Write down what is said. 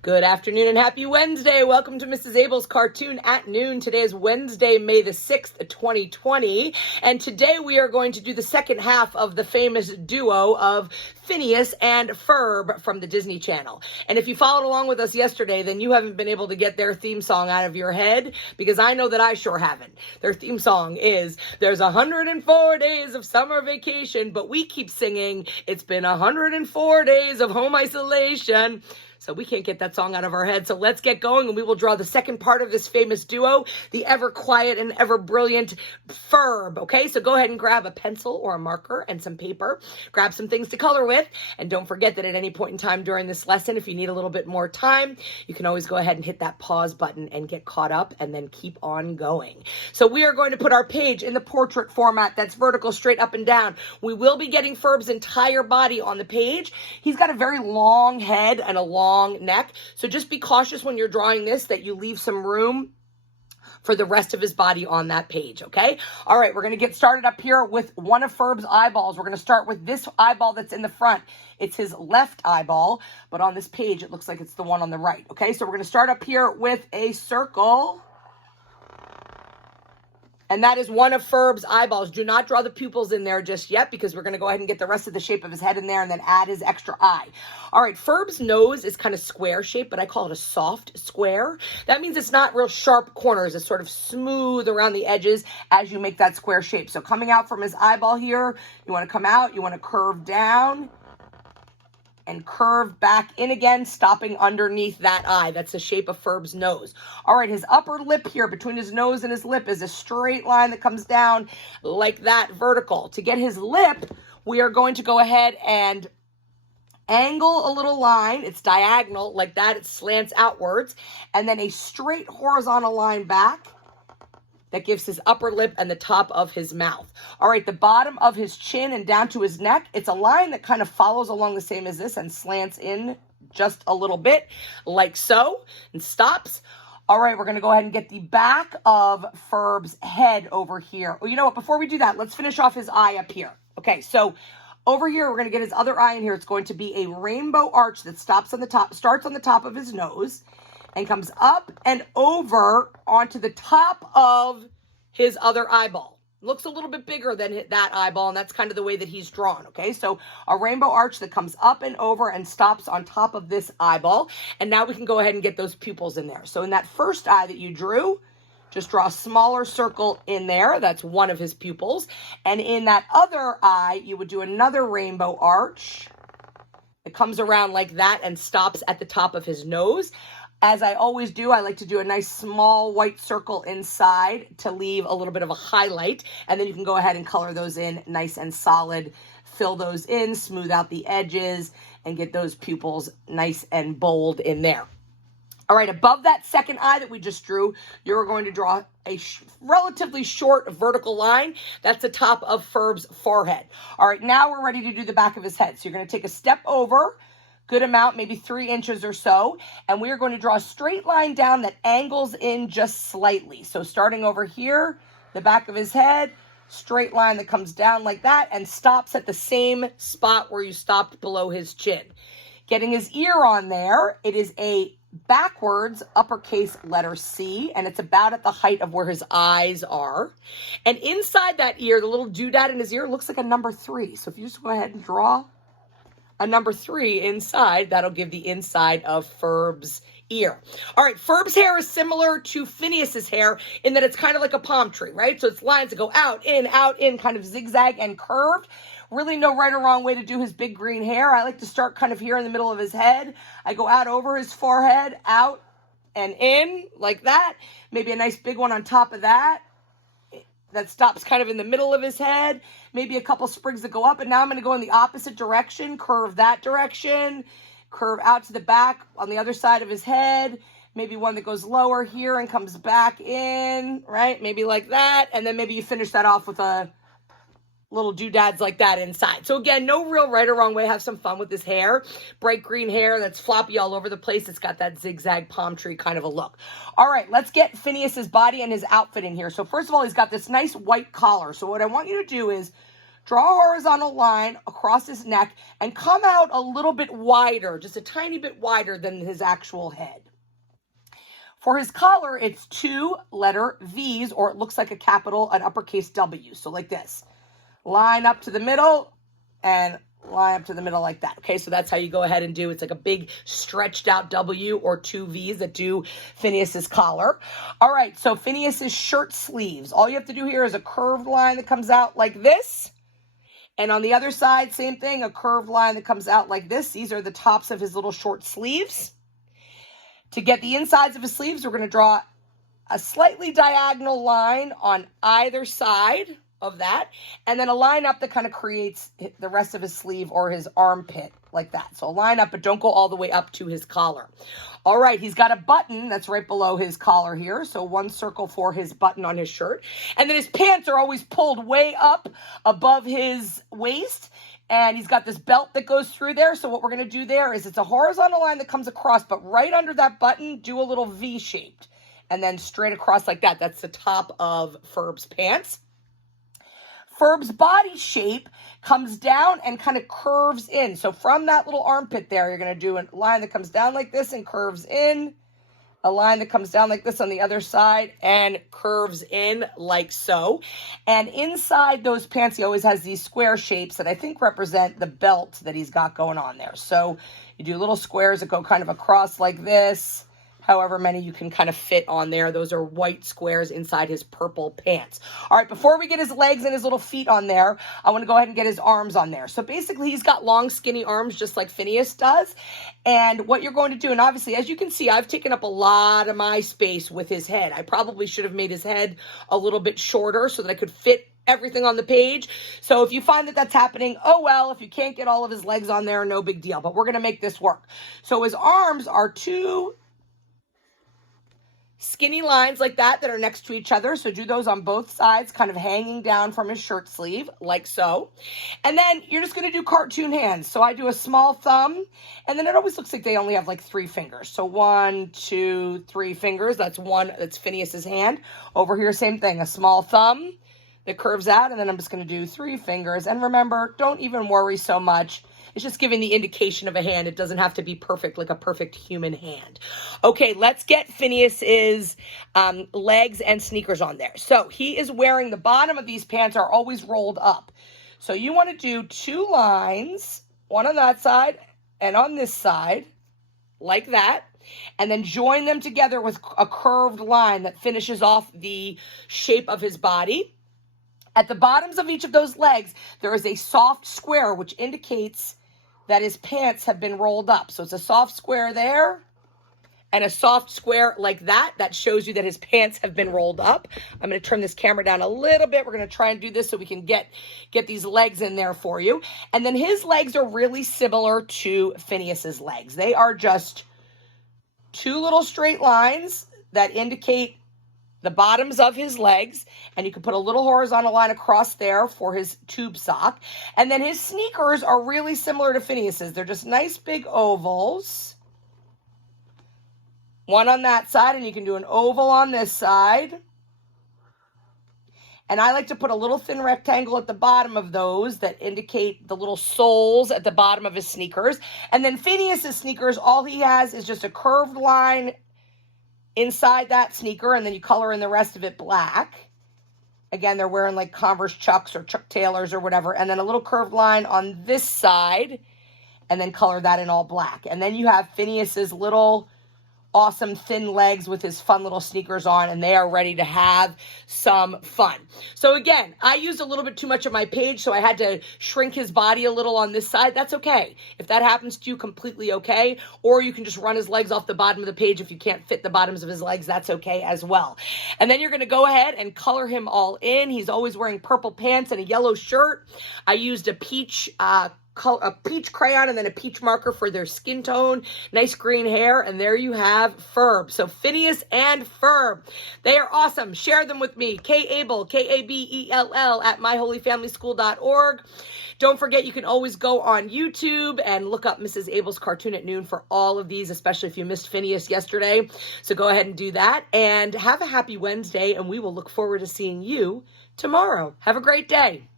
Good afternoon and happy Wednesday. Welcome to Mrs. Abell's Cartoon at Noon. Today is Wednesday, May the 6th, 2020. And today we are going to do the second half of the famous duo of Phineas and Ferb from the Disney Channel. And if you followed along with us yesterday, then you haven't been able to get their theme song out of your head, because I know that I sure haven't. Their theme song is, there's 104 days of summer vacation, but we keep singing, it's been 104 days of home isolation. So we can't get that song out of our head. So let's get going, and we will draw the second part of this famous duo, the ever quiet and ever brilliant Ferb. Okay, so go ahead and grab a pencil or a marker and some paper. Grab some things to color with. And don't forget that at any point in time during this lesson, if you need a little bit more time, you can always go ahead and hit that pause button and get caught up and then keep on going. So we are going to put our page in the portrait format that's vertical, straight up and down. We will be getting Ferb's entire body on the page. He's got a very long head and a long neck. So just be cautious when you're drawing this that you leave some room for the rest of his body on that page, okay? All right, we're going to get started up here with one of Ferb's eyeballs. We're going to start with this eyeball that's in the front. It's his left eyeball, but on this page, it looks like it's the one on the right, okay? So we're going to start up here with a circle. And that is one of Ferb's eyeballs. Do not draw the pupils in there just yet, because we're going to go ahead and get the rest of the shape of his head in there and then add his extra eye. All right, Ferb's nose is kind of square shaped, but I call it a soft square. That means it's not real sharp corners. It's sort of smooth around the edges as you make that square shape. So coming out from his eyeball here, you want to come out, you want to curve down and curve back in again, stopping underneath that eye. That's the shape of Ferb's nose. All right, his upper lip here between his nose and his lip is a straight line that comes down like that, vertical. To get his lip, we are going to go ahead and angle a little line. It's diagonal like that. It slants outwards. And then a straight horizontal line back that gives his upper lip and the top of his mouth. All right, the bottom of his chin and down to his neck, it's a line that kind of follows along the same as this and slants in just a little bit, like so, and stops. All right, we're going to go ahead and get the back of Ferb's head over here. Well, you know what? Before we do that, let's finish off his eye up here. Okay, so over here, we're going to get his other eye in here. It's going to be a rainbow arch that stops on the top, starts on the top of his nose, and comes up and over onto the top of his other eyeball. Looks a little bit bigger than that eyeball, and that's kind of the way that he's drawn, okay? So a rainbow arch that comes up and over and stops on top of this eyeball. And now we can go ahead and get those pupils in there. So in that first eye that you drew, just draw a smaller circle in there. That's one of his pupils. And in that other eye, you would do another rainbow arch. It comes around like that and stops at the top of his nose. As I always do, I like to do a nice small white circle inside to leave a little bit of a highlight. And then you can go ahead and color those in nice and solid. Fill those in, smooth out the edges, and get those pupils nice and bold in there. All right, above that second eye that we just drew, you're going to draw a relatively short vertical line. That's the top of Ferb's forehead. All right, now we're ready to do the back of his head. So you're going to take a step over, good amount, maybe 3 inches or so. And we are going to draw a straight line down that angles in just slightly. So starting over here, the back of his head, straight line that comes down like that and stops at the same spot where you stopped below his chin. Getting his ear on there, it is a backwards uppercase letter C, and it's about at the height of where his eyes are. And inside that ear, the little doodad in his ear looks like a number 3. So if you just go ahead and draw a number 3 inside, that'll give the inside of Ferb's ear. All right, Ferb's hair is similar to Phineas's hair in that it's kind of like a palm tree, right? So it's lines that go out, in, kind of zigzag and curved. Really no right or wrong way to do his big green hair. I like to start kind of here in the middle of his head. I go out over his forehead, out and in, like that. Maybe a nice big one on top of that. That stops kind of in the middle of his head. Maybe a couple sprigs that go up. And now I'm going to go in the opposite direction, curve that direction, curve out to the back on the other side of his head. Maybe one that goes lower here and comes back in, right? Maybe like that. And then maybe you finish that off with a little doodads like that inside. So again, no real right or wrong way. Have some fun with this hair. Bright green hair that's floppy all over the place. It's got that zigzag palm tree kind of a look. All right, let's get Phineas's body and his outfit in here. So first of all, he's got this nice white collar. So what I want you to do is draw a horizontal line across his neck and come out a little bit wider, just a tiny bit wider than his actual head. For his collar, it's 2 letter V's, or it looks like an uppercase W. So like this, line up to the middle and line up to the middle like that. Okay, so that's how you go ahead and do. It's like a big stretched out W or 2 V's that do Phineas's collar. All right, so Phineas's shirt sleeves. All you have to do here is a curved line that comes out like this. And on the other side, same thing, a curved line that comes out like this. These are the tops of his little short sleeves. To get the insides of his sleeves, we're going to draw a slightly diagonal line on either side of that, and then a line up that kind of creates the rest of his sleeve or his armpit like that. So a line up, but don't go all the way up to his collar. All right, he's got a button that's right below his collar here. So 1 circle for his button on his shirt. And then his pants are always pulled way up above his waist. And he's got this belt that goes through there. So what we're going to do there is it's a horizontal line that comes across, but right under that button, do a little V-shaped. And then straight across like that. That's the top of Ferb's pants. Ferb's body shape comes down and kind of curves in. So from that little armpit there, you're going to do a line that comes down like this and curves in. A line that comes down like this on the other side and curves in like so. And inside those pants, he always has these square shapes that I think represent the belt that he's got going on there. So you do little squares that go kind of across like this. However many you can kind of fit on there. Those are white squares inside his purple pants. All right, before we get his legs and his little feet on there, I want to go ahead and get his arms on there. So basically, he's got long, skinny arms just like Phineas does. And what you're going to do, and obviously, as you can see, I've taken up a lot of my space with his head. I probably should have made his head a little bit shorter so that I could fit everything on the page. So if you find that that's happening, oh well, if you can't get all of his legs on there, no big deal. But we're going to make this work. So his arms are 2 skinny lines like that are next to each other. So do those on both sides, kind of hanging down from his shirt sleeve, like so. And then you're just going to do cartoon hands. So I do a small thumb, and then it always looks like they only have like 3 fingers. So 1, 2, 3 fingers. That's Phineas's hand. Over here, same thing, a small thumb that curves out, and then I'm just going to do 3 fingers. And remember, don't even worry so much. It's just giving the indication of a hand. It doesn't have to be perfect, like a perfect human hand. Okay, let's get Phineas's legs and sneakers on there. So he is wearing, the bottom of these pants are always rolled up. So you want to do 2 lines, one on that side and on this side, like that. And then join them together with a curved line that finishes off the shape of his body. At the bottoms of each of those legs, there is a soft square, which indicates that his pants have been rolled up. So it's a soft square there and a soft square like that. That shows you that his pants have been rolled up. I'm going to turn this camera down a little bit. We're going to try and do this so we can get these legs in there for you. And then his legs are really similar to Phineas's legs. They are just 2 little straight lines that indicate the bottoms of his legs, and you can put a little horizontal line across there for his tube sock. And then his sneakers are really similar to Phineas's. They're just nice big ovals. One on that side, and you can do an oval on this side. And I like to put a little thin rectangle at the bottom of those that indicate the little soles at the bottom of his sneakers. And then Phineas's sneakers, all he has is just a curved line inside that sneaker, and then you color in the rest of it black. Again, they're wearing like Converse Chucks or Chuck Taylors or whatever, and then a little curved line on this side, and then color that in all black. And then you have Phineas's little awesome thin legs with his fun little sneakers on, and they are ready to have some fun. So again, I used a little bit too much of my page, so I had to shrink his body a little on this side. That's okay. If that happens to you, completely okay. Or you can just run his legs off the bottom of the page. If you can't fit the bottoms of his legs, that's okay as well. And then you're going to go ahead and color him all in. He's always wearing purple pants and a yellow shirt. I used a peach crayon and then a peach marker for their skin tone, nice green hair, and there you have Ferb. So Phineas and Ferb, they are awesome. Share them with me. Abell, Kabell at myholyfamilyschool.org. Don't forget, you can always go on YouTube and look up Mrs. Abell's Cartoon at Noon for all of these, especially if you missed Phineas yesterday. So go ahead and do that, and have a happy Wednesday, and we will look forward to seeing you tomorrow. Have a great day.